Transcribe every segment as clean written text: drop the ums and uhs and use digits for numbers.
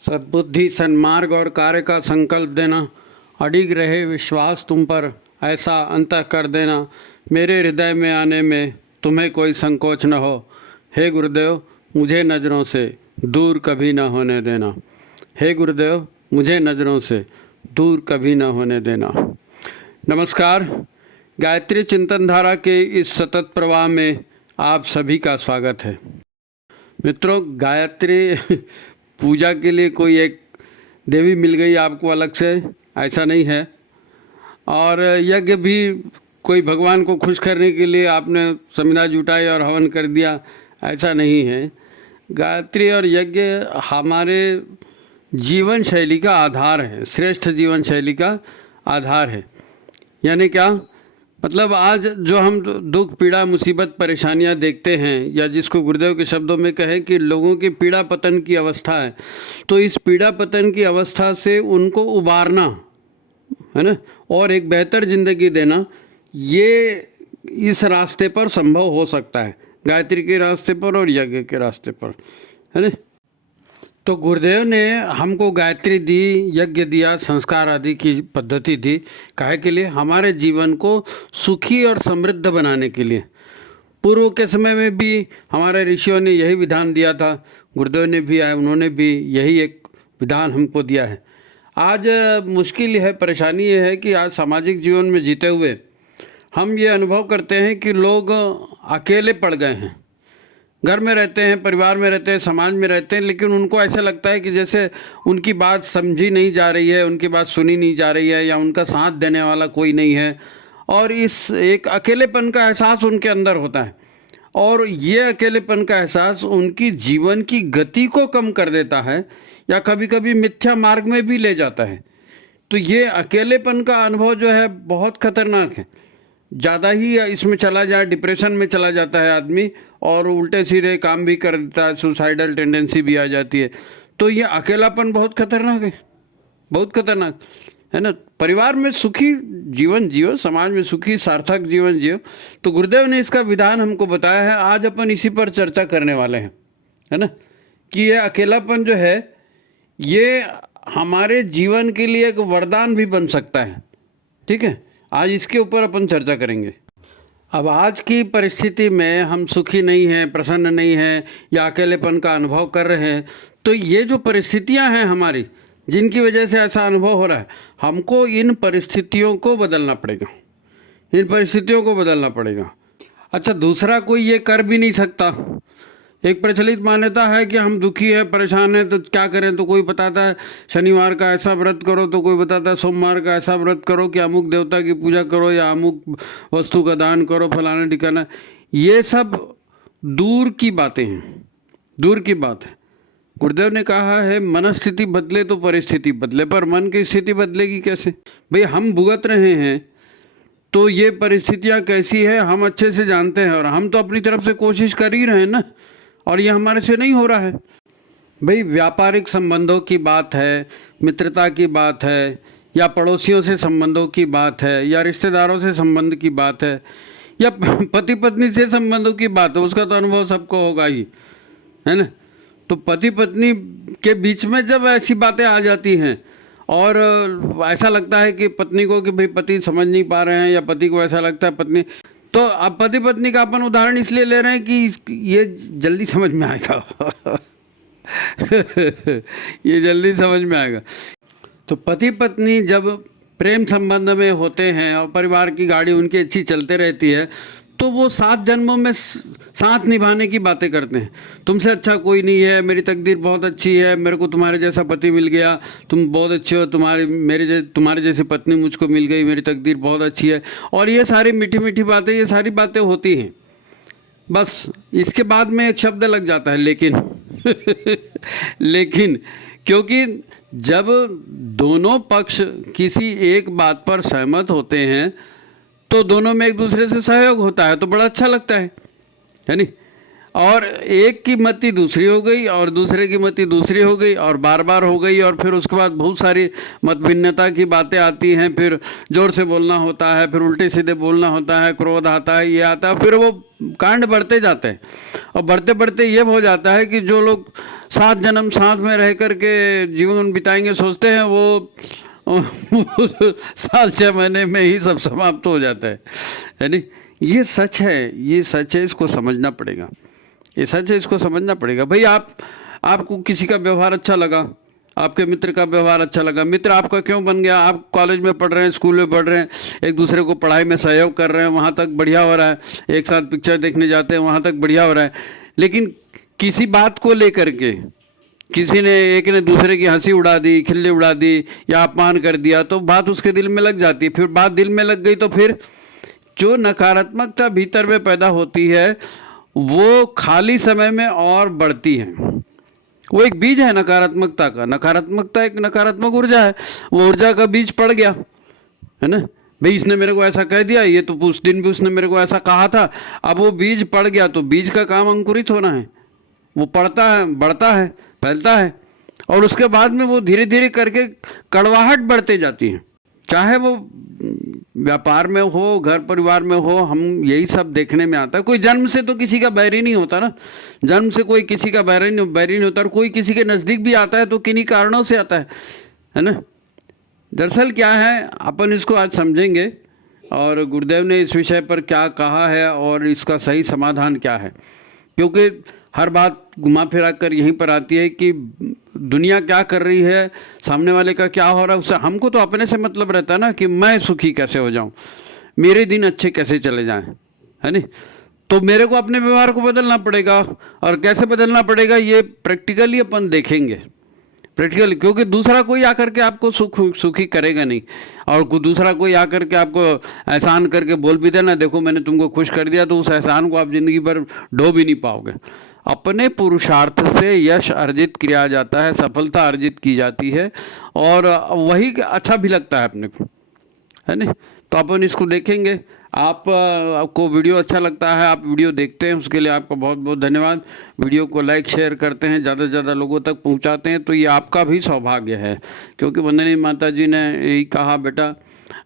सद्बुद्धि, सन्मार्ग और कार्य का संकल्प देना, अडिग रहे विश्वास तुम पर, ऐसा अंतः कर देना, मेरे हृदय में आने में तुम्हें कोई संकोच न हो। हे गुरुदेव, मुझे नज़रों से दूर कभी न होने देना। हे गुरुदेव, मुझे नज़रों से दूर कभी न होने देना। नमस्कार, गायत्री चिंतन धारा के इस सतत प्रवाह में आप सभी का स्वागत है। मित्रों, गायत्री पूजा के लिए कोई एक देवी मिल गई आपको अलग से, ऐसा नहीं है। और यज्ञ भी कोई भगवान को खुश करने के लिए आपने समिधा जुटाई और हवन कर दिया, ऐसा नहीं है। गायत्री और यज्ञ हमारे जीवन शैली का आधार है, श्रेष्ठ जीवन शैली का आधार है। यानी क्या मतलब, आज जो हम दुख, पीड़ा, मुसीबत, परेशानियां देखते हैं, या जिसको गुरुदेव के शब्दों में कहें कि लोगों की पीड़ा पतन की अवस्था है, तो इस पीड़ा पतन की अवस्था से उनको उबारना है ना, और एक बेहतर ज़िंदगी देना, ये इस रास्ते पर संभव हो सकता है, गायत्री के रास्ते पर और यज्ञ के रास्ते पर, है ना। तो गुरुदेव ने हमको गायत्री दी, यज्ञ दिया, संस्कार आदि की पद्धति दी, काहे के लिए? हमारे जीवन को सुखी और समृद्ध बनाने के लिए। पूर्व के समय में भी हमारे ऋषियों ने यही विधान दिया था, गुरुदेव ने भी आए, उन्होंने भी यही एक विधान हमको दिया है। आज मुश्किल है, परेशानी ये है कि आज सामाजिक जीवन में जीते हुए हम ये अनुभव करते हैं कि लोग अकेले पड़ गए हैं। घर में रहते हैं, परिवार में रहते हैं, समाज में रहते हैं, लेकिन उनको ऐसा लगता है कि जैसे उनकी बात समझी नहीं जा रही है, उनकी बात सुनी नहीं जा रही है, या उनका साथ देने वाला कोई नहीं है, और इस एक अकेलेपन का एहसास उनके अंदर होता है। और ये अकेलेपन का एहसास उनकी जीवन की गति को कम कर देता है, या कभी कभी मिथ्या मार्ग में भी ले जाता है। तो ये अकेलेपन का अनुभव जो है बहुत खतरनाक है। ज़्यादा ही इसमें चला जाए, डिप्रेशन में चला जाता है आदमी, और उल्टे सीधे काम भी कर देता है, सुसाइडल टेंडेंसी भी आ जाती है। तो ये अकेलापन बहुत खतरनाक है, बहुत खतरनाक है ना। परिवार में सुखी जीवन जियो, समाज में सुखी सार्थक जीवन जियो। तो गुरुदेव ने इसका विधान हमको बताया है, आज अपन इसी पर चर्चा करने वाले हैं, है ना, कि ये अकेलापन जो है ये हमारे जीवन के लिए एक वरदान भी बन सकता है। ठीक है, आज इसके ऊपर अपन चर्चा करेंगे। अब आज की परिस्थिति में हम सुखी नहीं हैं, प्रसन्न नहीं हैं, या अकेलेपन का अनुभव कर रहे हैं, तो ये जो परिस्थितियां हैं हमारी, जिनकी वजह से ऐसा अनुभव हो रहा है, हमको इन परिस्थितियों को बदलना पड़ेगा, इन परिस्थितियों को बदलना पड़ेगा। अच्छा, दूसरा कोई ये कर भी नहीं सकता। एक प्रचलित मान्यता है कि हम दुखी हैं, परेशान हैं, तो क्या करें? तो कोई बताता है शनिवार का ऐसा व्रत करो, तो कोई बताता है सोमवार का ऐसा व्रत करो कि अमुक देवता की पूजा करो, या अमुक वस्तु का दान करो, फलाना ठिकाना। ये सब दूर की बातें हैं, दूर की बात है। गुरुदेव ने कहा है, मनस्थिति बदले तो परिस्थिति बदले, पर मन की स्थिति बदलेगी कैसे? भाई, हम भुगत रहे हैं, तो ये परिस्थितियाँ कैसी है हम अच्छे से जानते हैं, और हम तो अपनी तरफ से कोशिश कर ही रहे हैं ना, और ये हमारे से नहीं हो रहा है। भाई, व्यापारिक संबंधों की बात है, मित्रता की बात है, या पड़ोसियों से संबंधों की बात है, या रिश्तेदारों से संबंध की बात है, या पति पत्नी से संबंधों की बात है, उसका तो अनुभव सबको होगा ही, है ना। तो पति पत्नी के बीच में जब ऐसी बातें आ जाती हैं, और ऐसा लगता है कि पत्नी को कि भाई पति समझ नहीं पा रहे हैं, या पति को ऐसा लगता है पत्नी, तो अब पति पत्नी का अपन उदाहरण इसलिए ले रहे हैं कि ये जल्दी समझ में आएगा ये जल्दी समझ में आएगा। तो पति पत्नी जब प्रेम संबंध में होते हैं, और परिवार की गाड़ी उनकी अच्छी चलते रहती है, तो वो 7 जन्मों में साथ निभाने की बातें करते हैं। तुमसे अच्छा कोई नहीं है, मेरी तकदीर बहुत अच्छी है, मेरे को तुम्हारे जैसा पति मिल गया, तुम बहुत अच्छे हो, तुम्हारे जैसी पत्नी मुझको मिल गई, मेरी तकदीर बहुत अच्छी है। और ये सारी मीठी मीठी बातें, ये सारी बातें होती हैं। बस इसके बाद में एक शब्द लग जाता है, लेकिन लेकिन, क्योंकि जब दोनों पक्ष किसी एक बात पर सहमत होते हैं, तो दोनों में एक दूसरे से सहयोग होता है, तो बड़ा अच्छा लगता है नहीं। और एक की मति दूसरी हो गई, और दूसरे की मति दूसरी हो गई, और बार बार हो गई, और फिर उसके बाद बहुत सारी मत भिन्नता की बातें आती हैं। फिर जोर से बोलना होता है, फिर उल्टे सीधे बोलना होता है, क्रोध आता है, ये आता है, फिर वो कांड बढ़ते जाते हैं, और बढ़ते बढ़ते ये हो जाता है कि जो लोग 7 जन्म साथ में रह कर के जीवन बिताएंगे सोचते हैं वो 7-6 महीने में ही सब समाप्त हो जाता है नहीं। ये सच है, ये सच है, इसको समझना पड़ेगा, ये सच है, इसको समझना पड़ेगा। भाई आपको किसी का व्यवहार अच्छा लगा, आपके मित्र का व्यवहार अच्छा लगा, मित्र आपका क्यों बन गया? आप कॉलेज में पढ़ रहे हैं, स्कूल में पढ़ रहे हैं, एक दूसरे को पढ़ाई में सहयोग कर रहे हैं, वहाँ तक बढ़िया हो रहा है, एक साथ पिक्चर देखने जाते हैं, वहाँ तक बढ़िया हो रहा है। लेकिन किसी बात को लेकर के किसी ने, एक ने दूसरे की हंसी उड़ा दी, खिल्ली उड़ा दी या अपमान कर दिया, तो बात उसके दिल में लग जाती है। फिर बात दिल में लग गई तो फिर जो नकारात्मकता भीतर में पैदा होती है वो खाली समय में और बढ़ती है। वो एक बीज है नकारात्मकता का, नकारात्मकता एक नकारात्मक ऊर्जा है, वो ऊर्जा का बीज पड़ गया है ना। भाई इसने मेरे को ऐसा कह दिया, ये तो उस दिन भी उसने मेरे को ऐसा कहा था, अब वो बीज पड़ गया, तो बीज का काम अंकुरित होना है, वो पड़ता है, बढ़ता है, फैलता है, और उसके बाद में वो धीरे धीरे करके कड़वाहट बढ़ते जाती है। चाहे वो व्यापार में हो, घर परिवार में हो, हम यही सब देखने में आता है। कोई जन्म से तो किसी का बैरी नहीं होता ना, जन्म से कोई किसी का बैरी नहीं होता, और कोई किसी के नज़दीक भी आता है तो किन्हीं कारणों से आता है ना। दरअसल क्या है, अपन इसको आज समझेंगे, और गुरुदेव ने इस विषय पर क्या कहा है और इसका सही समाधान क्या है। क्योंकि हर बात घुमा फिरा कर यहीं पर आती है कि दुनिया क्या कर रही है, सामने वाले का क्या हो रहा है, उससे हमको तो अपने से मतलब रहता है ना कि मैं सुखी कैसे हो जाऊं, मेरे दिन अच्छे कैसे चले जाएं, है नहीं। तो मेरे को अपने व्यवहार को बदलना पड़ेगा, और कैसे बदलना पड़ेगा ये प्रैक्टिकली अपन देखेंगे, प्रैक्टिकली। क्योंकि दूसरा कोई आकर के आपको सुखी करेगा नहीं, और दूसरा कोई आकर के आपको एहसान करके बोल भी देना देखो मैंने तुमको खुश कर दिया, तो उस एहसान को आप जिंदगी भर ढो भी नहीं पाओगे। अपने पुरुषार्थ से यश अर्जित किया जाता है, सफलता अर्जित की जाती है, और वही अच्छा भी लगता है अपने को, है ना। तो अपन इसको देखेंगे। आपको वीडियो अच्छा लगता है, आप वीडियो देखते हैं, उसके लिए आपका बहुत बहुत धन्यवाद। वीडियो को लाइक शेयर करते हैं, ज़्यादा से ज़्यादा लोगों तक पहुंचाते हैं, तो ये आपका भी सौभाग्य है। क्योंकि वंदनी माता जी ने यही कहा, बेटा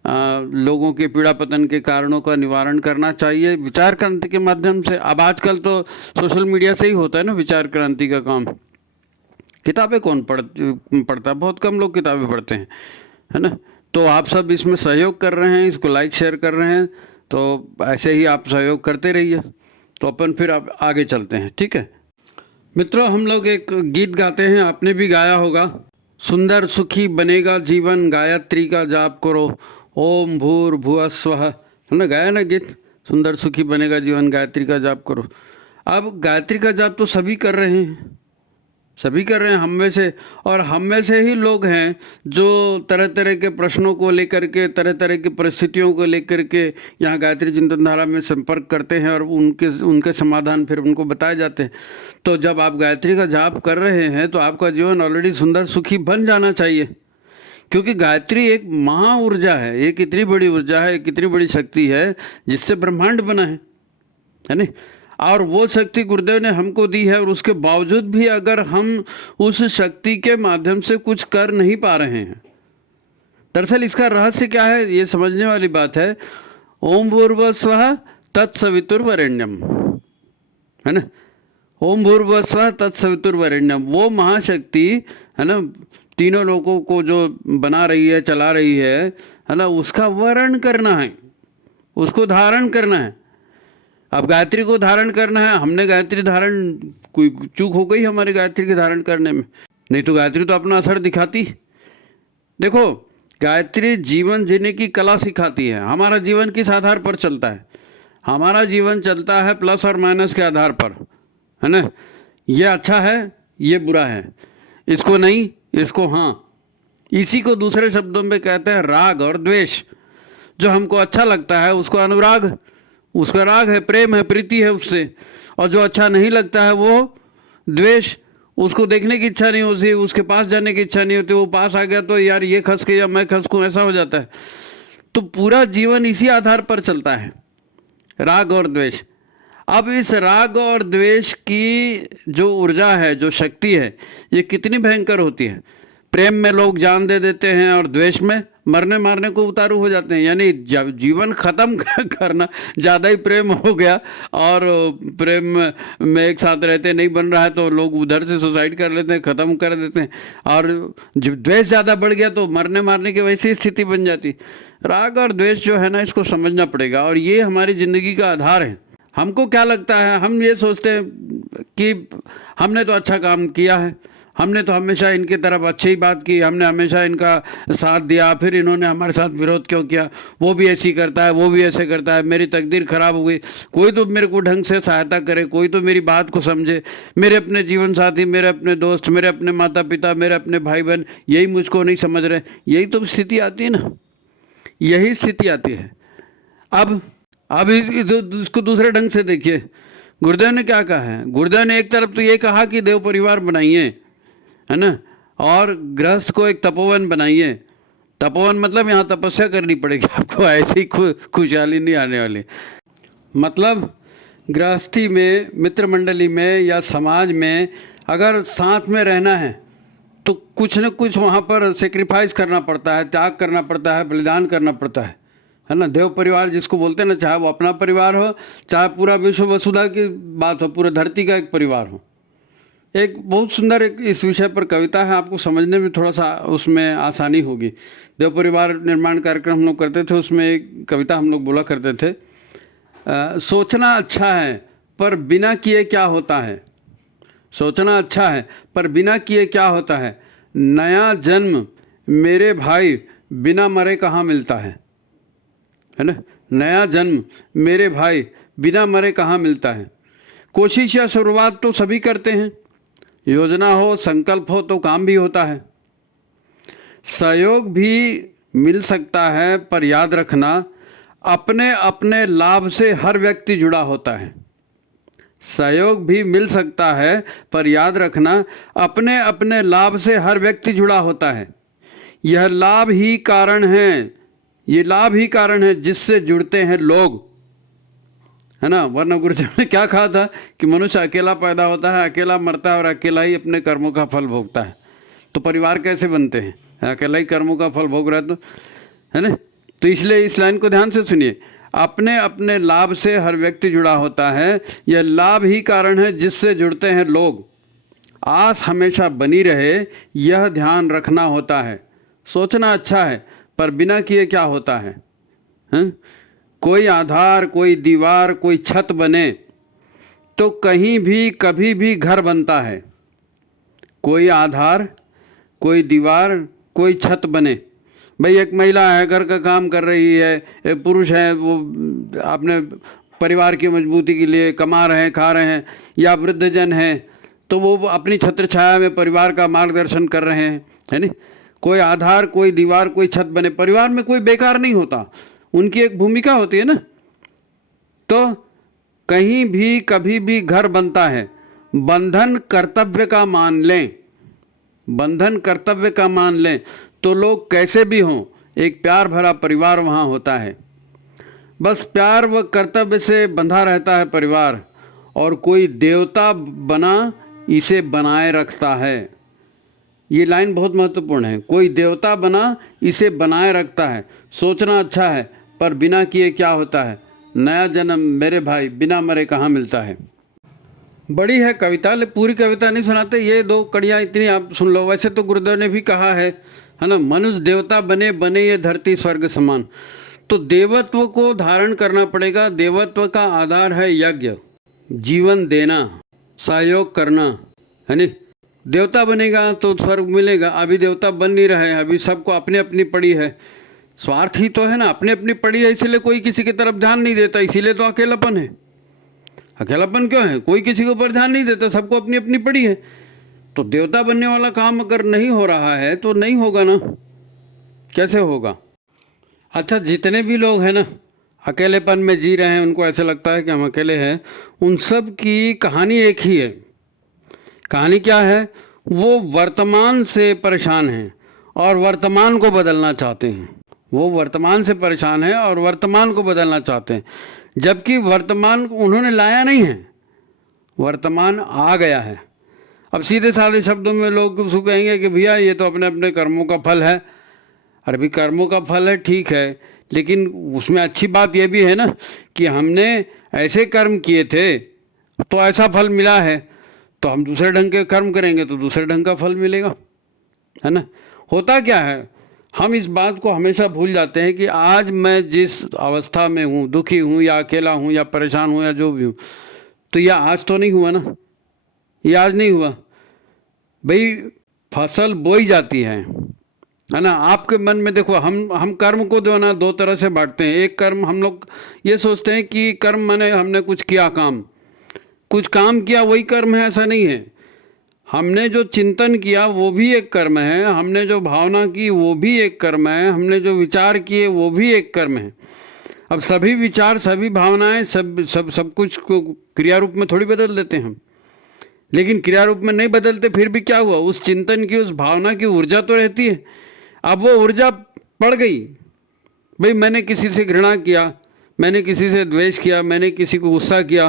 लोगों के पीड़ा पतन के कारणों का निवारण करना चाहिए विचार क्रांति के माध्यम से। अब आजकल तो सोशल मीडिया से ही होता है ना विचार क्रांति का काम। किताबें कौन पढ़ता है, बहुत कम लोग किताबें पढ़ते हैं, है ना। तो आप सब इसमें सहयोग कर रहे हैं, इसको लाइक शेयर कर रहे हैं, तो ऐसे ही आप सहयोग करते रहिए। तो अपन फिर आप आगे चलते हैं, ठीक है मित्रों। हम लोग एक गीत गाते हैं, आपने भी गाया होगा, सुंदर सुखी बनेगा जीवन गायत्री का जाप करो, ओम भूर्भुवः स्वः, है ना, गाया ना गीत, सुंदर सुखी बनेगा जीवन गायत्री का जाप करो। अब गायत्री का जाप तो सभी कर रहे हैं, सभी कर रहे हैं, हम में से, और हम में से ही लोग हैं जो तरह तरह के प्रश्नों को लेकर के, तरह तरह की परिस्थितियों को लेकर के यहाँ गायत्री चिंतन धारा में संपर्क करते हैं, और उनके समाधान फिर उनको बताए जाते हैं। तो जब आप गायत्री का जाप कर रहे हैं तो आपका जीवन ऑलरेडी सुंदर सुखी बन जाना चाहिए। क्योंकि गायत्री एक महा ऊर्जा है, एक इतनी बड़ी ऊर्जा है, एक इतनी बड़ी शक्ति है जिससे ब्रह्मांड बना है नहीं। और वो शक्ति गुरुदेव ने हमको दी है, और उसके बावजूद भी अगर हम उस शक्ति के माध्यम से कुछ कर नहीं पा रहे हैं, दरअसल इसका रहस्य क्या है ये समझने वाली बात है। ओम भूर्भुवः स्वः तत्सवितुर्वरेण्यम, है ना, ओम भूर्भुवः स्वः तत्सवितुर्वरेण्यम, वो महाशक्ति है ना, तीनों लोगों को जो बना रही है, चला रही है ना, उसका वर्ण करना है, उसको धारण करना है। अब गायत्री को धारण करना है, हमने गायत्री धारण, कोई चूक हो गई हमारे गायत्री के धारण करने में, नहीं तो गायत्री तो अपना असर दिखाती। देखो गायत्री जीवन जीने की कला सिखाती है। हमारा जीवन किस आधार पर चलता है? हमारा जीवन चलता है प्लस और माइनस के आधार पर, है ना। ये अच्छा है, ये बुरा है, इसको नहीं, इसको हाँ। इसी को दूसरे शब्दों में कहते हैं राग और द्वेष। जो हमको अच्छा लगता है उसको अनुराग, उसका राग है, प्रेम है, प्रीति है उससे, और जो अच्छा नहीं लगता है वो द्वेष, उसको देखने की इच्छा नहीं होती, उसके पास जाने की इच्छा नहीं होती। वो पास आ गया तो यार ये खस के या मैं खस को, ऐसा हो जाता है। तो पूरा जीवन इसी आधार पर चलता है, राग और द्वेष। अब इस राग और द्वेष की जो ऊर्जा है, जो शक्ति है, ये कितनी भयंकर होती है। प्रेम में लोग जान दे देते हैं और द्वेष में मरने मारने को उतारू हो जाते हैं। यानी जीवन ख़त्म करना, ज़्यादा ही प्रेम हो गया और प्रेम में एक साथ रहते नहीं बन रहा है तो लोग उधर से सुसाइड कर लेते हैं, ख़त्म कर देते हैं। और जब द्वेष ज़्यादा बढ़ गया तो मरने मारने की वैसी स्थिति बन जाती। राग और द्वेष जो है ना, इसको समझना पड़ेगा और ये हमारी ज़िंदगी का आधार है। हमको क्या लगता है, हम ये सोचते हैं कि हमने तो अच्छा काम किया है, हमने तो हमेशा इनकी तरफ अच्छी ही बात की, हमने हमेशा इनका साथ दिया, फिर इन्होंने हमारे साथ विरोध क्यों किया, वो भी ऐसी करता है, वो भी ऐसे करता है, मेरी तकदीर खराब हो गई, कोई तो मेरे को ढंग से सहायता करे, कोई तो मेरी बात को समझे, मेरे अपने जीवन साथी, मेरे अपने दोस्त, मेरे अपने माता पिता, मेरे अपने भाई बहन, यही मुझको नहीं समझ रहे। यही तो स्थिति आती है ना, यही स्थिति आती है। अब इसको दूसरे ढंग से देखिए, गुरुदेव ने क्या कहा है। गुरुदेव ने एक तरफ तो ये कहा कि देव परिवार बनाइए, है ना, और गृहस्थ को एक तपोवन बनाइए। तपोवन मतलब यहाँ तपस्या करनी पड़ेगी आपको, ऐसी खुशहाली नहीं आने वाली। मतलब गृहस्थी में, मित्र मंडली में या समाज में अगर साथ में रहना है तो कुछ न कुछ वहाँ पर सेक्रीफाइस करना पड़ता है, त्याग करना पड़ता है, बलिदान करना पड़ता है ना। देव परिवार जिसको बोलते हैं ना, चाहे वो अपना परिवार हो, चाहे पूरा विश्व वसुधा की बात हो, पूरे धरती का एक परिवार हो। एक बहुत सुंदर एक इस विषय पर कविता है, आपको समझने में थोड़ा सा उसमें आसानी होगी। देव परिवार निर्माण कार्यक्रम हम लोग करते थे, उसमें एक कविता हम लोग बोला करते थे, सोचना अच्छा है पर बिना किए क्या होता है, सोचना अच्छा है पर बिना किए क्या होता है, नया जन्म मेरे भाई बिना मरे कहाँ मिलता है ना। नया जन्म मेरे भाई बिना मरे कहाँ मिलता है। कोशिश या शुरुआत तो सभी करते हैं, योजना हो, संकल्प हो तो काम भी होता है। सहयोग भी मिल सकता है पर याद रखना अपने अपने लाभ से हर व्यक्ति जुड़ा होता है। सहयोग भी मिल सकता है पर याद रखना अपने अपने लाभ से हर व्यक्ति जुड़ा होता है। यह लाभ ही कारण है, ये लाभ ही कारण है जिससे जुड़ते हैं लोग, है ना। वरना गुरुदेव ने क्या कहा था कि मनुष्य अकेला पैदा होता है, अकेला मरता है और अकेला ही अपने कर्मों का फल भोगता है। तो परिवार कैसे बनते हैं, अकेला ही कर्मों का फल भोग रहा है तो, है ना। तो इसलिए इस लाइन को ध्यान से सुनिए, अपने अपने लाभ से हर व्यक्ति जुड़ा होता है, यह लाभ ही कारण है जिससे जुड़ते हैं लोग। आस हमेशा बनी रहे यह ध्यान रखना होता है। सोचना अच्छा है पर बिना किए क्या होता है, हैं? कोई आधार, कोई दीवार, कोई छत बने तो कहीं भी कभी भी घर बनता है। कोई आधार, कोई दीवार, कोई छत बने। भाई एक महिला है, घर का काम कर रही है, एक पुरुष है, वो अपने परिवार की मजबूती के लिए कमा रहे हैं, खा रहे हैं, या वृद्धजन हैं तो वो अपनी छत्र छाया में परिवार का मार्गदर्शन कर रहे हैं, है नहीं। कोई आधार, कोई दीवार, कोई छत बने। परिवार में कोई बेकार नहीं होता, उनकी एक भूमिका होती है ना। तो कहीं भी कभी भी घर बनता है। बंधन कर्तव्य का मान लें, बंधन कर्तव्य का मान लें तो लोग कैसे भी हों, एक प्यार भरा परिवार वहाँ होता है। बस प्यार व कर्तव्य से बंधा रहता है परिवार, और कोई देवता बना इसे बनाए रखता है। ये लाइन बहुत महत्वपूर्ण है। कोई देवता बना इसे बनाए रखता है। सोचना अच्छा है पर बिना किए क्या होता है, नया जन्म मेरे भाई बिना मरे कहाँ मिलता है। बड़ी है कविता, ले पूरी कविता नहीं सुनाते, ये दो कड़ियाँ इतनी आप सुन लो। वैसे तो गुरुदेव ने भी कहा है ना, मनुष्य देवता बने बने ये धरती स्वर्ग समान। तो देवत्व को धारण करना पड़ेगा। देवत्व का आधार है यज्ञ, जीवन देना, सहयोग करना, है नहीं। देवता बनेगा तो स्वर्ग मिलेगा। अभी देवता बन नहीं रहे, अभी सबको अपनी अपनी पड़ी है। स्वार्थ ही तो है ना, अपनी अपनी पड़ी है, इसीलिए कोई किसी की तरफ ध्यान नहीं देता, इसीलिए तो अकेलापन है। अकेलापन क्यों है, कोई किसी के ऊपर ध्यान नहीं देता, सबको अपनी अपनी पड़ी है। तो देवता बनने वाला काम अगर नहीं हो रहा है तो नहीं होगा ना, कैसे होगा। अच्छा, जितने भी लोग हैं ना अकेलेपन में जी रहे हैं, उनको ऐसे लगता है कि हम अकेले हैं, उन सब की कहानी एक ही है। कहानी क्या है, वो वर्तमान से परेशान हैं और वर्तमान को बदलना चाहते हैं। वो वर्तमान से परेशान है और वर्तमान को बदलना चाहते हैं, जबकि वर्तमान उन्होंने लाया नहीं है, वर्तमान आ गया है। अब सीधे साधे शब्दों में लोग उसको कहेंगे कि भैया ये तो अपने अपने कर्मों का फल है। अरे भाई कर्मों का फल है ठीक है, लेकिन उसमें अच्छी बात यह भी है ना कि हमने ऐसे कर्म किए थे तो ऐसा फल मिला है, तो हम दूसरे ढंग के कर्म करेंगे तो दूसरे ढंग का फल मिलेगा, है ना। होता क्या है, हम इस बात को हमेशा भूल जाते हैं कि आज मैं जिस अवस्था में हूँ, दुखी हूँ या अकेला हूँ या परेशान हूँ या जो भी हूँ, तो यह आज तो नहीं हुआ ना, ये आज नहीं हुआ भाई। फसल बोई जाती है ना। आपके मन में देखो, हम कर्म को जो है ना दो तरह से बांटते हैं। एक कर्म हम लोग ये सोचते हैं कि कर्म माने हमने कुछ किया, कुछ काम किया वही कर्म है, ऐसा नहीं है। हमने जो चिंतन किया वो भी एक कर्म है, हमने जो भावना की वो भी एक कर्म है, हमने जो विचार किए वो भी एक कर्म है। अब सभी विचार, सभी भावनाएं, सब कुछ को क्रिया रूप में थोड़ी बदल देते हैं हम, लेकिन क्रिया रूप में नहीं बदलते। फिर भी क्या हुआ, उस चिंतन की, उस भावना की ऊर्जा तो रहती है। अब वो ऊर्जा पड़ गई, भाई मैंने किसी से घृणा किया, मैंने किसी से द्वेष किया, मैंने किसी को गुस्सा किया,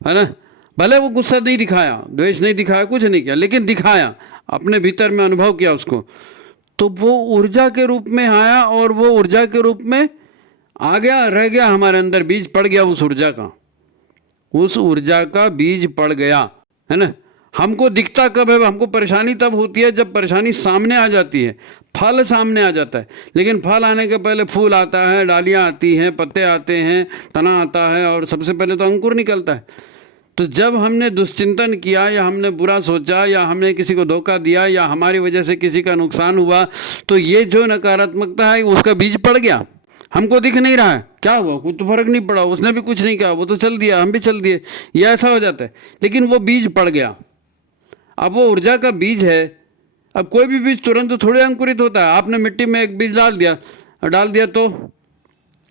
है ना। भले वो गुस्सा नहीं दिखाया, द्वेष नहीं दिखाया, कुछ नहीं किया, लेकिन दिखाया, अपने भीतर में अनुभव किया उसको, तो वो ऊर्जा के रूप में आया और वो ऊर्जा के रूप में आ गया, रह गया हमारे अंदर, बीज पड़ गया उस ऊर्जा का, उस ऊर्जा का बीज पड़ गया, है ना। हमको दिखता कब है, हमको परेशानी तब होती है जब परेशानी सामने आ जाती है, फल सामने आ जाता है। लेकिन फल आने के पहले फूल आता है, डालियाँ आती हैं, पत्ते आते हैं, तना आता है और सबसे पहले तो अंकुर निकलता है। तो जब हमने दुश्चिंतन किया या हमने बुरा सोचा या हमने किसी को धोखा दिया या हमारी वजह से किसी का नुकसान हुआ, तो ये जो नकारात्मकता है उसका बीज पड़ गया, हमको दिख नहीं रहा है। क्या हुआ, कुछ तो फर्क नहीं पड़ा, उसने भी कुछ नहीं कहा, वो तो चल दिया, हम भी चल दिए, ये ऐसा हो जाता है। लेकिन वो बीज पड़ गया, अब वो ऊर्जा का बीज है। अब कोई भी बीज तुरंत थोड़े अंकुरित होता है। आपने मिट्टी में एक बीज डाल दिया तो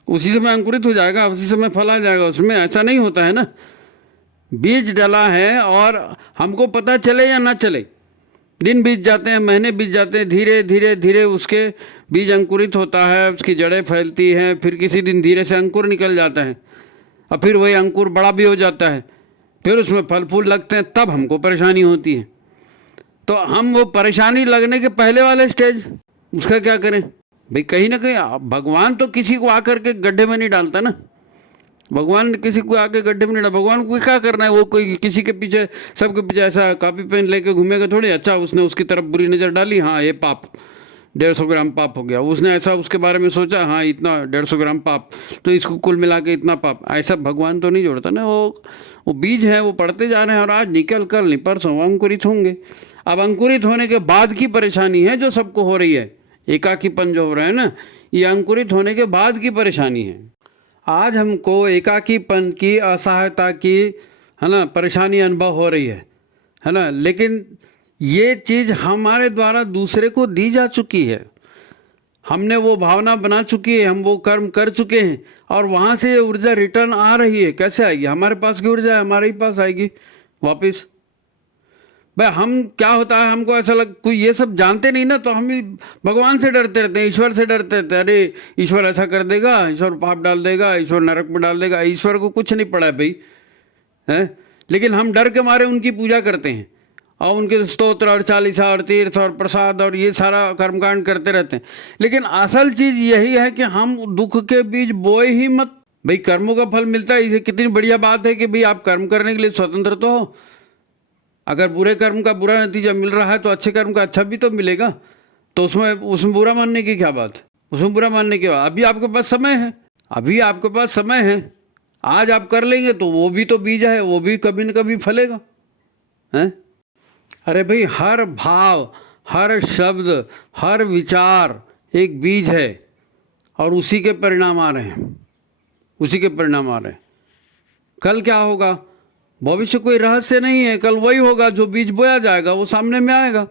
उसी समय अंकुरित हो जाएगा, उसी समय फल आ जाएगा, उसमें ऐसा नहीं होता है ना। बीज डाला है और हमको पता चले या ना चले, दिन बीत जाते हैं, महीने बीत जाते हैं, धीरे धीरे धीरे उसके बीज अंकुरित होता है, उसकी जड़ें फैलती हैं, फिर किसी दिन धीरे से अंकुर निकल जाता है और फिर वही अंकुर बड़ा भी हो जाता है, फिर उसमें फल फूल लगते हैं, तब हमको परेशानी होती है। तो हम वो परेशानी लगने के पहले वाले स्टेज, उसका क्या करें भाई। कहीं ना कहीं भगवान तो किसी को आकर के गड्ढे में नहीं डालता ना, भगवान ने किसी को आके गड्ढे में नहीं डाला। भगवान को क्या करना है, वो कोई किसी के पीछे, सबके पीछे ऐसा कॉपी पेन लेके घूमेगा थोड़ी। अच्छा उसने उसकी तरफ बुरी नज़र डाली, हाँ ये पाप, 150 ग्राम पाप हो गया, उसने ऐसा उसके बारे में सोचा, हाँ इतना 150 ग्राम पाप, तो इसको कुल मिला के इतना पाप, ऐसा भगवान तो नहीं जोड़ता ना। वो बीज है, वो पढ़ते जा रहे हैं और आज निकल कल नहीं परसों अंकुरित होंगे। अब अंकुरित होने के बाद की परेशानी है जो सबको हो रही है, एकाकीपन जो हो रहा है ना, ये अंकुरित होने के बाद की परेशानी है। आज हमको एकाकीपन की, असहायता की, है ना, परेशानी अनुभव हो रही है ना। लेकिन ये चीज़ हमारे द्वारा दूसरे को दी जा चुकी है, हमने वो भावना बना चुकी है, हम वो कर्म कर चुके हैं और वहाँ से ऊर्जा रिटर्न आ रही है। कैसे आएगी, हमारे पास की ऊर्जा हमारे ही पास आएगी वापस। भाई हम क्या होता है, हमको ऐसा कोई ये सब जानते नहीं ना, तो हम भी भगवान से डरते रहते हैं, ईश्वर से डरते रहते हैं। अरे ईश्वर ऐसा कर देगा, ईश्वर पाप डाल देगा, ईश्वर नरक में डाल देगा। ईश्वर को कुछ नहीं पड़ा है भाई, है। लेकिन हम डर के मारे उनकी पूजा करते हैं और उनके स्तोत्र और चालीसा और तीर्थ और प्रसाद और ये सारा कर्मकांड करते रहते हैं। लेकिन असल चीज़ यही है कि हम दुख के बीज बोए ही मत। भाई कर्मों का फल मिलता है, इसे कितनी बढ़िया बात है कि भाई आप कर्म करने के लिए स्वतंत्र तो हो। अगर बुरे कर्म का बुरा नतीजा मिल रहा है तो अच्छे कर्म का अच्छा भी तो मिलेगा, तो उसमें बुरा मानने की क्या बात, उसमें बुरा मानने की बात। अभी आपके पास समय है, अभी आपके पास समय है, आज आप कर लेंगे तो वो भी तो बीज है, वो भी कभी न कभी फलेगा, हैं। अरे भाई हर भाव, हर शब्द, हर विचार एक बीज है और उसी के परिणाम आ रहे हैं, उसी के परिणाम आ रहे हैं। कल क्या होगा, भविष्य कोई रहस्य नहीं है, कल वही होगा जो बीज बोया जाएगा वो सामने में आएगा।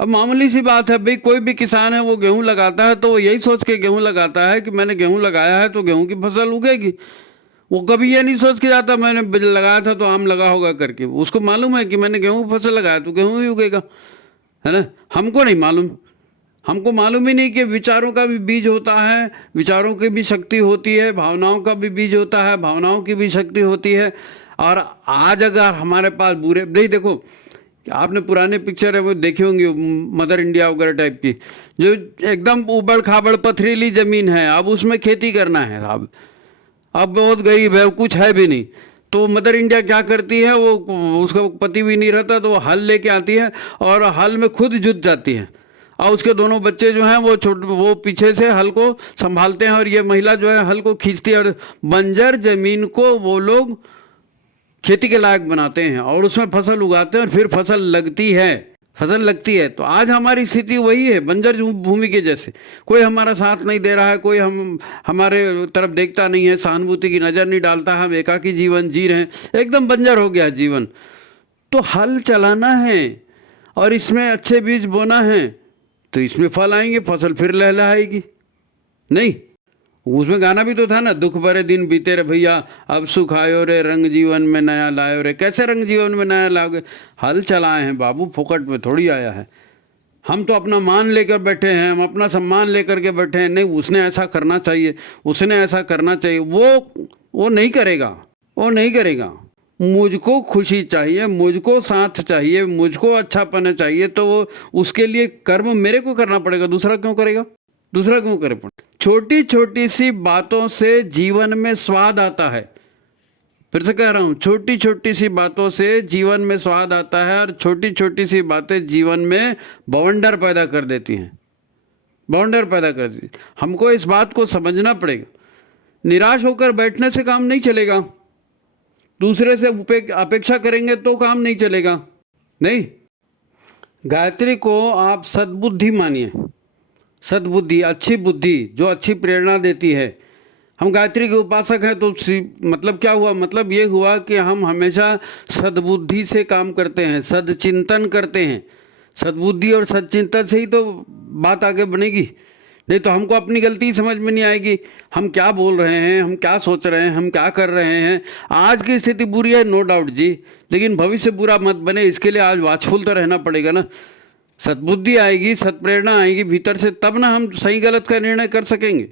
अब मामूली सी बात है भाई, कोई भी किसान है वो गेहूं लगाता है तो वो यही सोच के गेहूं लगाता है कि मैंने गेहूं लगाया है तो गेहूं की फसल उगेगी। वो कभी ये नहीं सोच के जाता मैंने लगाया था तो आम लगा होगा करके। उसको मालूम है कि मैंने गेहूं फसल लगाया तो गेहूं ही उगेगा, है ना। हमको नहीं मालूम, हमको मालूम ही नहीं कि विचारों का भी बीज होता है, विचारों की भी शक्ति होती है, भावनाओं का भी बीज होता है, भावनाओं की भी शक्ति होती है। और आज अगर हमारे पास बुरे, नहीं देखो आपने पुराने पिक्चर है वो देखे होंगे, मदर इंडिया वगैरह टाइप की, जो एकदम उबड़ खाबड़ पथरीली ज़मीन है, अब उसमें खेती करना है साहब। अब बहुत गरीब है, कुछ है भी नहीं, तो मदर इंडिया क्या करती है, वो उसका पति भी नहीं रहता तो वो हल लेके आती है और हल में खुद जुत जाती है, और उसके दोनों बच्चे जो हैं वो पीछे से हल को संभालते हैं, और ये महिला जो है हल को खींचती है, और बंजर ज़मीन को वो लोग खेती के लायक बनाते हैं और उसमें फसल उगाते हैं, और फिर फसल लगती है। तो आज हमारी स्थिति वही है, बंजर भूमि के जैसे। कोई हमारा साथ नहीं दे रहा है, कोई हमारे तरफ देखता नहीं है, सहानुभूति की नज़र नहीं डालता, हम एकाकी जीवन जी रहे हैं, एकदम बंजर हो गया जीवन। तो हल चलाना है और इसमें अच्छे बीज बोना है, तो इसमें फल आएंगे, फसल फिर लहलहाएगी। नहीं, उसमें गाना भी तो था ना, दुख भरे दिन बीते रे भैया, अब सुख आयो रे, रंग जीवन में नया लायो रे। कैसे रंग जीवन में नया लाओगे? हल चलाए हैं बाबू, फोकट में थोड़ी आया है। हम तो अपना मान लेकर बैठे हैं, हम अपना सम्मान लेकर के बैठे हैं, नहीं उसने ऐसा करना चाहिए, उसने ऐसा करना चाहिए, वो नहीं करेगा, वो नहीं करेगा। मुझको खुशी चाहिए, मुझको साथ चाहिए, मुझको अच्छापन चाहिए, तो वो उसके लिए कर्म मेरे को करना पड़ेगा, दूसरा क्यों करेगा? दूसरा क्यों करे? छोटी छोटी सी बातों से जीवन में स्वाद आता है। फिर से कह रहा हूँ, छोटी छोटी सी बातों से जीवन में स्वाद आता है, और छोटी छोटी सी बातें जीवन में बवंडर पैदा कर देती हैं, बवंडर पैदा कर देती। हमको इस बात को समझना पड़ेगा। निराश होकर बैठने से काम नहीं चलेगा, दूसरे से अपेक्षा करेंगे तो काम नहीं चलेगा। नहीं, गायत्री को आप सद्बुद्धि मानिए, सद्बुद्धि, अच्छी बुद्धि, जो अच्छी प्रेरणा देती है। हम गायत्री के उपासक हैं, तो मतलब क्या हुआ? मतलब ये हुआ कि हम हमेशा सद्बुद्धि से काम करते हैं, सदचिंतन करते हैं। सद्बुद्धि और सदचिंतन से ही तो बात आगे बनेगी, नहीं तो हमको अपनी गलती समझ में नहीं आएगी। हम क्या बोल रहे हैं, हम क्या सोच रहे हैं, हम क्या कर रहे हैं। आज की स्थिति बुरी है, नो डाउट जी, लेकिन भविष्य बुरा मत बने, इसके लिए आज वाचफुल तो रहना पड़ेगा ना। सद्बुद्धि आएगी, सत्प्रेरणा आएगी भीतर से, तब ना हम सही गलत का निर्णय कर सकेंगे।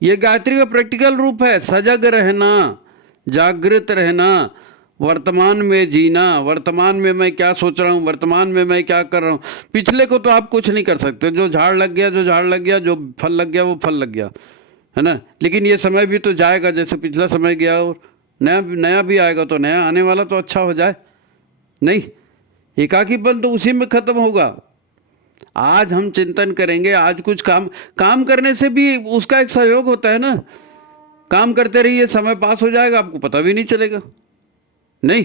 ये गायत्री का प्रैक्टिकल रूप है, सजग रहना, जागृत रहना, वर्तमान में जीना। वर्तमान में मैं क्या सोच रहा हूँ, वर्तमान में मैं क्या कर रहा हूँ। पिछले को तो आप कुछ नहीं कर सकते, जो झाड़ लग गया, जो झाड़ लग गया, जो फल लग गया वो फल लग गया, है ना। लेकिन ये समय भी तो जाएगा, जैसे पिछला समय गया और नया भी आएगा, तो नया आने वाला तो अच्छा हो जाए। नहीं, एकाकीपन तो उसी में खत्म होगा। आज हम चिंतन करेंगे, आज कुछ काम करने से भी उसका एक सहयोग होता है ना। काम करते रहिए, समय पास हो जाएगा, आपको पता भी नहीं चलेगा। नहीं,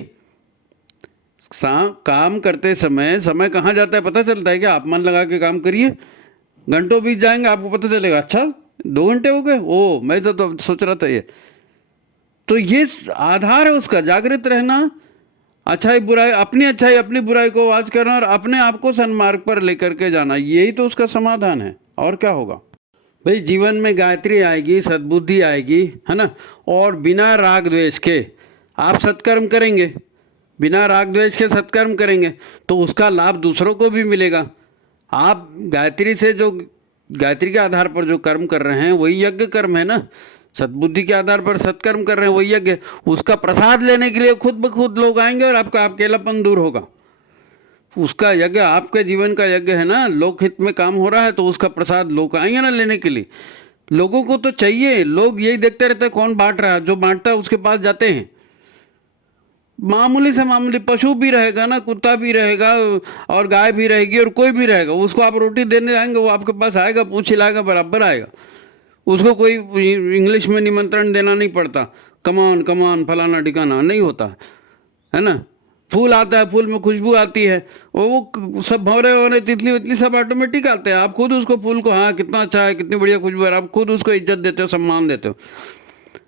काम करते समय कहाँ जाता है पता चलता है क्या? आप मन लगा के काम करिए, घंटों बीत जाएंगे, आपको पता चलेगा अच्छा 2 घंटे हो गए, ओ मैं तो सोच रहा था ये। तो ये आधार है उसका, जागृत रहना, अच्छाई बुराई, अपनी अच्छाई अपनी बुराई को आवाज करना, और अपने आप को सन्मार्ग पर लेकर के जाना, यही तो उसका समाधान है। और क्या होगा भाई? जीवन में गायत्री आएगी, सद्बुद्धि आएगी, है ना। और बिना राग द्वेष के आप सत्कर्म करेंगे, बिना राग द्वेष के सत्कर्म करेंगे, तो उसका लाभ दूसरों को भी मिलेगा। आप गायत्री से जो गायत्री के आधार पर जो कर्म कर रहे हैं वही यज्ञ कर्म है ना। सद्बुद्धि के आधार पर सत्कर्म कर रहे हैं वही यज्ञ। उसका प्रसाद लेने के लिए खुद ब खुद लोग आएंगे और आपका अकेलापन दूर होगा। उसका यज्ञ आपके जीवन का यज्ञ है ना, लोकहित में काम हो रहा है, तो उसका प्रसाद लोग आएंगे ना लेने के लिए। लोगों को तो चाहिए, लोग यही देखते रहते हैं कौन बांट रहा है, जो बांटता है उसके पास जाते हैं। मामूली से मामूली पशु भी रहेगा ना, कुत्ता भी रहेगा और गाय भी रहेगी और कोई भी रहेगा, उसको आप रोटी देने जाएंगे वो आपके पास आएगा, पूछ हिलाएगा, बराबर आएगा। उसको कोई इंग्लिश में निमंत्रण देना नहीं पड़ता, कमान कमान फलाना ठिकाना नहीं होता है ना। फूल आता है, फूल में खुशबू आती है, वो सब भंवरे वरे तितली वितली सब ऑटोमेटिक आते हैं। आप खुद उसको फूल को, हाँ कितना अच्छा है, कितनी बढ़िया खुशबू है, आप खुद उसको इज्जत देते हो, सम्मान देते हो।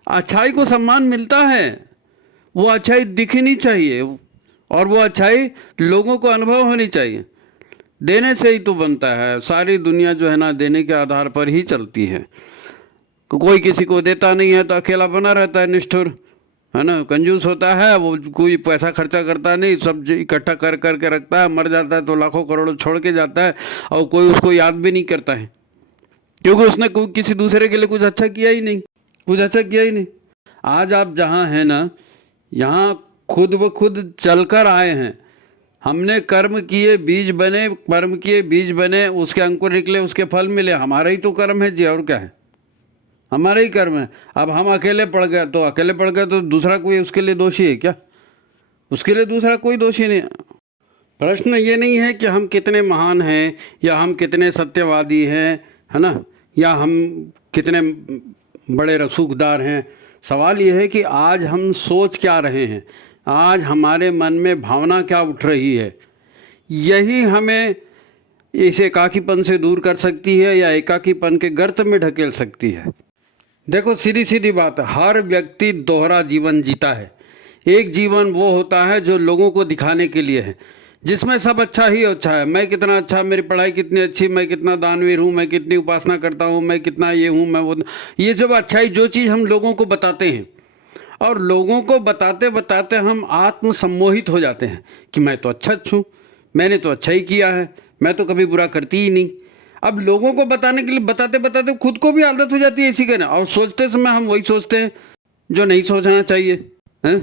अच्छाई को सम्मान मिलता है, वो अच्छाई दिखनी चाहिए और वो अच्छाई लोगों को अनुभव होनी चाहिए। देने से ही तो बनता है, सारी दुनिया जो है ना देने के आधार पर ही चलती है। कोई किसी को देता नहीं है तो अकेला बना रहता है, निष्ठुर, है ना। कंजूस होता है वो, कोई पैसा खर्चा करता नहीं, सब इकट्ठा कर के रखता है, मर जाता है तो लाखों करोड़ों छोड़ के जाता है, और कोई उसको याद भी नहीं करता है, क्योंकि उसने कोई किसी दूसरे के लिए कुछ अच्छा किया ही नहीं, कुछ अच्छा किया ही नहीं। आज आप जहाँ हैं ना, यहाँ खुद ब खुद चलकर आए हैं, हमने कर्म किए बीज बने, कर्म किए बीज बने, उसके अंकुर निकले, उसके फल मिले। हमारा ही तो कर्म है जी, और क्या है, हमारा ही कर्म है। अब हम अकेले पड़ गए तो अकेले पड़ गए तो दूसरा कोई उसके लिए दोषी है क्या? उसके लिए दूसरा कोई दोषी नहीं। प्रश्न ये नहीं है कि हम कितने महान हैं या हम कितने सत्यवादी हैं, है ना, या हम कितने बड़े रसूखदार हैं। सवाल ये है कि आज हम सोच क्या रहे हैं, आज हमारे मन में भावना क्या उठ रही है। यही हमें इस एकाकीपन से दूर कर सकती है या एकाकीपन के गर्त में ढकेल सकती है। देखो सीधी सीधी बात है, हर व्यक्ति दोहरा जीवन जीता है। एक जीवन वो होता है जो लोगों को दिखाने के लिए है, जिसमें सब अच्छा ही अच्छा है। मैं कितना अच्छा, मेरी पढ़ाई कितनी अच्छी, मैं कितना दानवीर हूँ, मैं कितनी उपासना करता हूँ, मैं कितना ये हूँ, मैं वो। ये जब अच्छाई जो चीज़ हम लोगों को बताते हैं, और लोगों को बताते बताते हम आत्मसम्मोहित हो जाते हैं कि मैं तो अच्छा हूँ, मैंने तो अच्छा ही किया है, मैं तो कभी बुरा करती ही नहीं। अब लोगों को बताने के लिए बताते बताते खुद को भी आदत हो जाती है इसी के ना, और सोचते समय हम वही सोचते हैं जो नहीं सोचना चाहिए, हैं?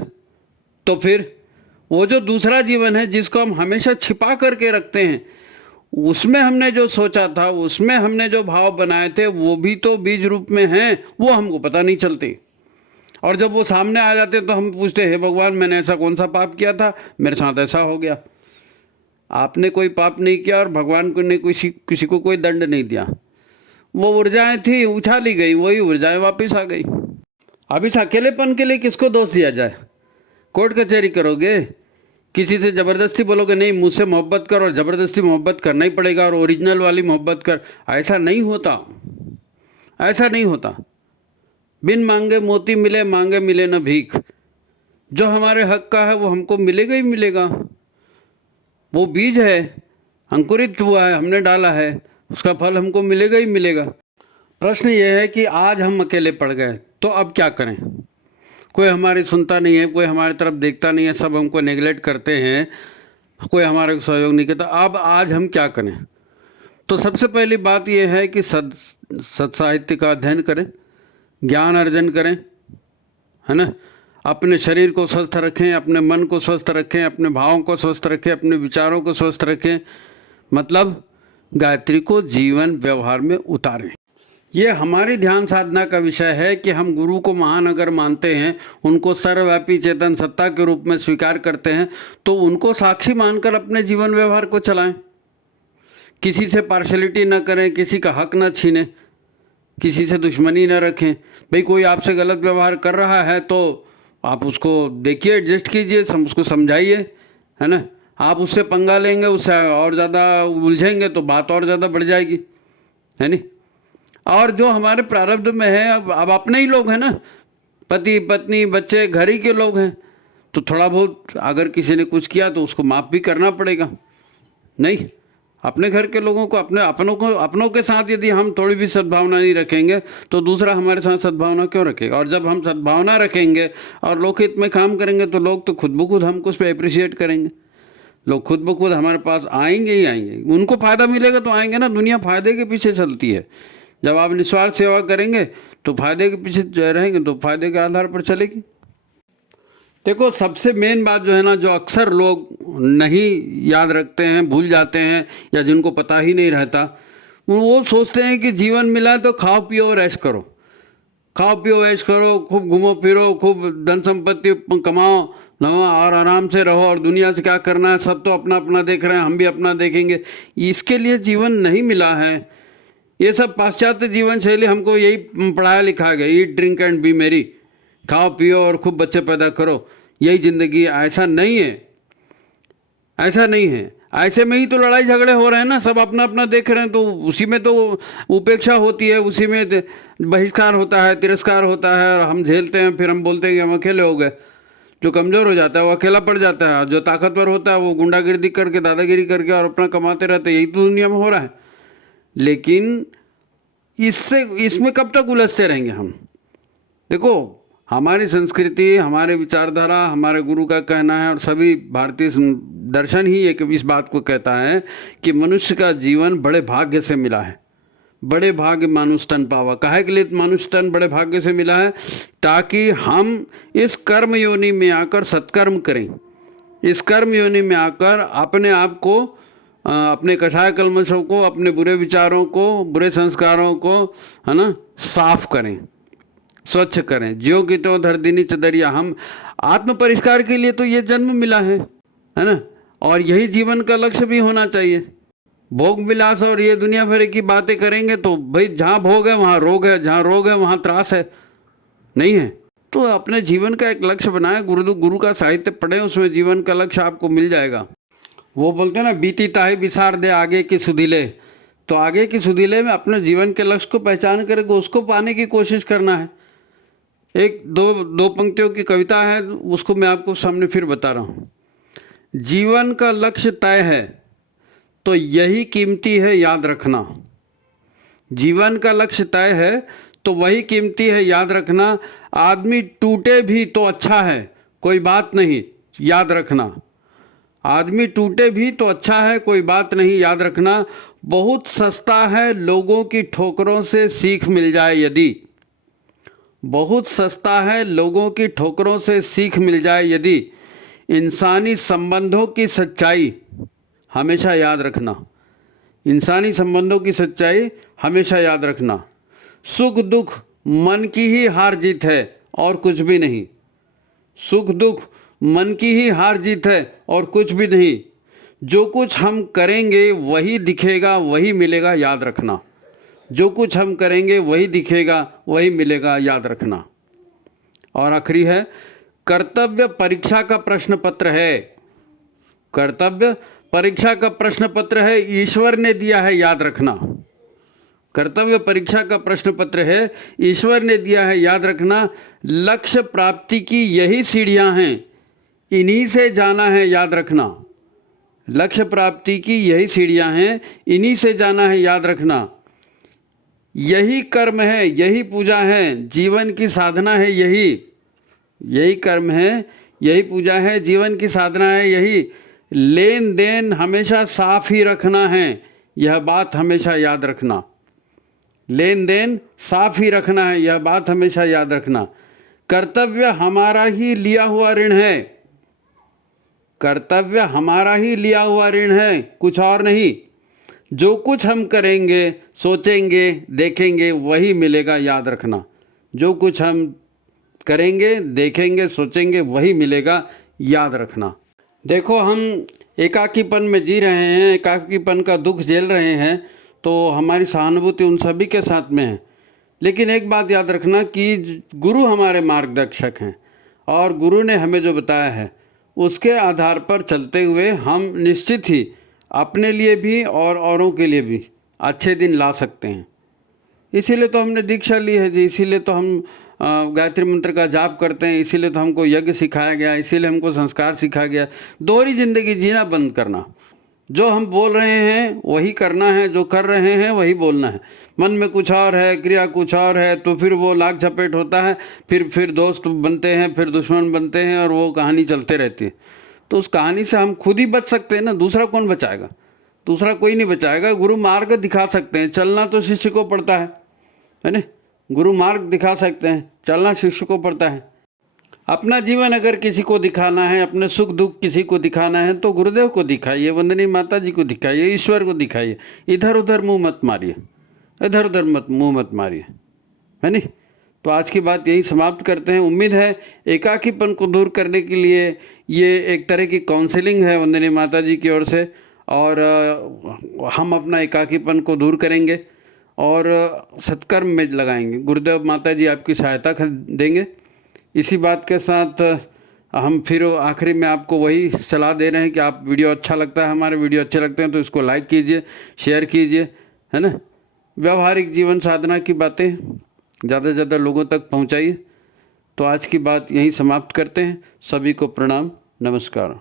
तो फिर वो जो दूसरा जीवन है जिसको हम हमेशा छिपा करके रखते हैं, उसमें हमने जो सोचा था, उसमें हमने जो भाव बनाए थे, वो भी तो बीज रूप में हैं, वो हमको पता नहीं चलते। और जब वो सामने आ जाते तो हम पूछते, हे भगवान मैंने ऐसा कौन सा पाप किया था, मेरे साथ ऐसा हो गया। आपने कोई पाप नहीं किया और भगवान को ने किसी को कोई दंड नहीं दिया। वो ऊर्जाएं थी, उछाली गई, वही ऊर्जाएं वापस आ गई। अब इस अकेलेपन के लिए किसको दोष दिया जाए? कोर्ट कचहरी करोगे, किसी से ज़बरदस्ती बोलोगे नहीं मुझसे मोहब्बत कर, और ज़बरदस्ती मोहब्बत करना ही पड़ेगा और ओरिजिनल वाली मोहब्बत कर। ऐसा नहीं होता, ऐसा नहीं होता। बिन मांगे मोती मिले, मांगे मिले न भीख। जो हमारे हक का है वो हमको मिलेगा ही मिलेगा। वो बीज है, अंकुरित हुआ है, हमने डाला है, उसका फल हमको मिलेगा ही मिलेगा। प्रश्न ये है कि आज हम अकेले पड़ गए तो अब क्या करें? कोई हमारी सुनता नहीं है, कोई हमारी तरफ देखता नहीं है, सब हमको नेगलेक्ट करते हैं, कोई हमारे को सहयोग नहीं करता। अब आज हम क्या करें? तो सबसे पहली बात यह है कि सत्साहित्य का अध्ययन करें, ज्ञान अर्जन करें, है ना। अपने शरीर को स्वस्थ रखें, अपने मन को स्वस्थ रखें, अपने भावों को स्वस्थ रखें, अपने विचारों को स्वस्थ रखें। मतलब गायत्री को जीवन व्यवहार में उतारें। ये हमारी ध्यान साधना का विषय है कि हम गुरु को महान अगर मानते हैं, उनको सर्वव्यापी चेतन सत्ता के रूप में स्वीकार करते हैं, तो उनको साक्षी मानकर अपने जीवन व्यवहार को चलाएं। किसी से पार्शलिटी न करें, किसी का हक न छीनें, किसी से दुश्मनी न रखें। भाई कोई आपसे गलत व्यवहार कर रहा है तो आप उसको देखिए, एडजस्ट कीजिए, उसको समझाइए, है ना। आप उससे पंगा लेंगे, उससे और ज़्यादा उलझेंगे तो बात और ज़्यादा बढ़ जाएगी, है नहीं। और जो हमारे प्रारब्ध में है, अब अपने ही लोग हैं ना, पति पत्नी बच्चे घर ही के लोग हैं, तो थोड़ा बहुत अगर किसी ने कुछ किया तो उसको माफ़ भी करना पड़ेगा। नहीं, अपने घर के लोगों को, अपनों के साथ यदि हम थोड़ी भी सद्भावना नहीं रखेंगे तो दूसरा हमारे साथ सद्भावना क्यों रखेगा? और जब हम सद्भावना रखेंगे और लोकहित में काम करेंगे तो लोग तो खुद ब खुद हमको उस पर अप्रिशिएट करेंगे। लोग खुद ब खुद हमारे पास आएंगे ही आएंगे। उनको फ़ायदा मिलेगा तो आएंगे ना। दुनिया फ़ायदे के पीछे चलती है। जब आप निस्वार्थ सेवा करेंगे तो फ़ायदे के पीछे रहेंगे तो फ़ायदे के आधार पर चलेगी। देखो सबसे मेन बात जो है ना, जो अक्सर लोग नहीं याद रखते हैं, भूल जाते हैं, या जिनको पता ही नहीं रहता, वो सोचते हैं कि जीवन मिला तो खाओ पियो और ऐश करो, खाओ पियो ऐश करो, खूब घूमो फिरो, खूब धन संपत्ति कमाओ और आराम से रहो, और दुनिया से क्या करना है, सब तो अपना अपना देख रहे हैं, हम भी अपना देखेंगे। इसके लिए जीवन नहीं मिला है। ये सब पाश्चात्य जीवन शैली हमको यही पढ़ाया लिखा गया, ईट ड्रिंक एंड बी मेरी, खाओ पियो और खूब बच्चे पैदा करो, यही ज़िंदगी। ऐसा नहीं है, ऐसा नहीं है। ऐसे में ही तो लड़ाई झगड़े हो रहे हैं ना, सब अपना अपना देख रहे हैं, तो उसी में तो उपेक्षा होती है, उसी में बहिष्कार होता है, तिरस्कार होता है, और हम झेलते हैं। फिर हम बोलते हैं कि हम अकेले हो गए। जो कमज़ोर हो जाता है वो अकेला पड़ जाता है, और जो ताकतवर होता है वो गुंडागिर्दी करके, दादागिरी करके और अपना कमाते रहते हैं। यही तो दुनिया में हो रहा है। लेकिन इसमें कब तक उलझते रहेंगे हम? देखो हमारी संस्कृति, हमारे विचारधारा, हमारे गुरु का कहना है, और सभी भारतीय दर्शन ही एक इस बात को कहता है कि मनुष्य का जीवन बड़े भाग्य से मिला है। बड़े भाग्य मानुष तन पावा। काहे के लिए मानुष तन बड़े भाग्य से मिला है? ताकि हम इस कर्म योनि में आकर सत्कर्म करें, इस कर्म योनि में आकर अपने आप को, अपने कषाय कल्मशों को, अपने बुरे विचारों को, बुरे संस्कारों को, है ना, साफ करें, स्वच्छ करें। ज्यो की त्यों धर दीनी चदरिया। हम आत्म परिष्कार के लिए तो ये जन्म मिला है ना, और यही जीवन का लक्ष्य भी होना चाहिए। भोग विलास और ये दुनिया भर की बातें करेंगे तो भाई जहाँ भोग है वहाँ रोग है, जहाँ रोग है वहाँ त्रास है, नहीं है। तो अपने जीवन का एक लक्ष्य बनाए, गुरु का साहित्य पढ़ें, उसमें जीवन का लक्ष्य आपको मिल जाएगा। वो बोलते हैं ना, बीती ताही विसार दे आगे की सुधीले। तो आगे की सुधीले में अपने जीवन के लक्ष्य को पहचान करके उसको पाने की कोशिश करना है। एक दो पंक्तियों की कविता है, उसको मैं आपको सामने फिर बता रहा हूँ। जीवन का लक्ष्य तय है तो यही कीमती है, याद रखना। जीवन का लक्ष्य तय है तो वही कीमती है, याद रखना। आदमी टूटे भी तो अच्छा है, कोई बात नहीं, याद रखना। आदमी टूटे भी तो अच्छा है, कोई बात नहीं, याद रखना। बहुत सस्ता है लोगों की ठोकरों से सीख मिल जाए यदि। बहुत सस्ता है लोगों की ठोकरों से सीख मिल जाए यदि। इंसानी संबंधों की सच्चाई हमेशा याद रखना। इंसानी संबंधों की सच्चाई हमेशा याद रखना। सुख दुख मन की ही हार जीत है और कुछ भी नहीं। सुख दुख मन की ही हार जीत है और कुछ भी नहीं। जो कुछ हम करेंगे वही दिखेगा, वही मिलेगा, याद रखना। जो कुछ हम करेंगे वही दिखेगा, वही मिलेगा, याद रखना। और आखिरी है, कर्तव्य परीक्षा का प्रश्न पत्र है। कर्तव्य परीक्षा का प्रश्न पत्र है, ईश्वर ने दिया है, याद रखना। कर्तव्य परीक्षा का प्रश्न पत्र है, ईश्वर ने दिया है, याद रखना। लक्ष्य प्राप्ति की यही सीढ़ियां हैं, इन्हीं से जाना है, याद रखना। लक्ष्य प्राप्ति की यही सीढ़ियां हैं, इन्हीं से जाना है, याद रखना। यही कर्म है, यही पूजा है, जीवन की साधना है यही। यही कर्म है, यही पूजा है, जीवन की साधना है यही। लेन देन हमेशा साफ ही रखना है, यह बात हमेशा याद रखना। लेन देन साफ ही रखना है, यह बात हमेशा याद रखना। कर्तव्य हमारा ही लिया हुआ ऋण है। कर्तव्य हमारा ही लिया हुआ ऋण है, कुछ और नहीं। जो कुछ हम करेंगे, सोचेंगे, देखेंगे वही मिलेगा, याद रखना। जो कुछ हम करेंगे, देखेंगे, सोचेंगे वही मिलेगा, याद रखना। देखो, हम एकाकीपन में जी रहे हैं, एकाकीपन का दुख झेल रहे हैं, तो हमारी सहानुभूति उन सभी के साथ में है। लेकिन एक बात याद रखना कि गुरु हमारे मार्गदर्शक हैं और गुरु ने हमें जो बताया है उसके आधार पर चलते हुए हम निश्चित ही अपने लिए भी और औरों के लिए भी अच्छे दिन ला सकते हैं। इसीलिए तो हमने दीक्षा ली है जी, इसीलिए तो हम गायत्री मंत्र का जाप करते हैं, इसीलिए तो हमको यज्ञ सिखाया गया, इसीलिए हमको संस्कार सिखाया गया। दोहरी जिंदगी जीना बंद करना। जो हम बोल रहे हैं वही करना है, जो कर रहे हैं वही बोलना है। मन में कुछ और है, क्रिया कुछ और है, तो फिर वो लाग झपेट होता है, फिर दोस्त बनते हैं, फिर दुश्मन बनते हैं, और वो कहानी चलते रहती है। तो उस कहानी से हम खुद ही बच सकते हैं ना, दूसरा कौन बचाएगा? दूसरा कोई नहीं बचाएगा। गुरु मार्ग दिखा सकते हैं, चलना तो शिष्य को पड़ता है ना। गुरु मार्ग दिखा सकते हैं, चलना शिष्य को पड़ता है। अपना जीवन अगर किसी को दिखाना है, अपने सुख दुख किसी को दिखाना है, तो गुरुदेव को दिखाइए, वंदनी माता जी को दिखाइए, ईश्वर को दिखाइए। इधर उधर मुंह मत मारिए, इधर उधर मुंह मत मारिए, है नहीं। तो आज की बात यही समाप्त करते हैं। उम्मीद है एकाकीपन को दूर करने के लिए ये एक तरह की काउंसलिंग है वंदनी माता जी की ओर से, और हम अपना एकाकीपन को दूर करेंगे और सत्कर्म में लगाएंगे। गुरुदेव माता जी आपकी सहायता देंगे। इसी बात के साथ हम फिर आखिरी में आपको वही सलाह दे रहे हैं कि आप वीडियो अच्छा लगता है, हमारे वीडियो अच्छे लगते हैं तो इसको लाइक कीजिए, शेयर कीजिए, है ना। व्यवहारिक जीवन साधना की बातें ज़्यादा से ज़्यादा लोगों तक पहुंचाइए। तो आज की बात यहीं समाप्त करते हैं। सभी को प्रणाम, नमस्कार।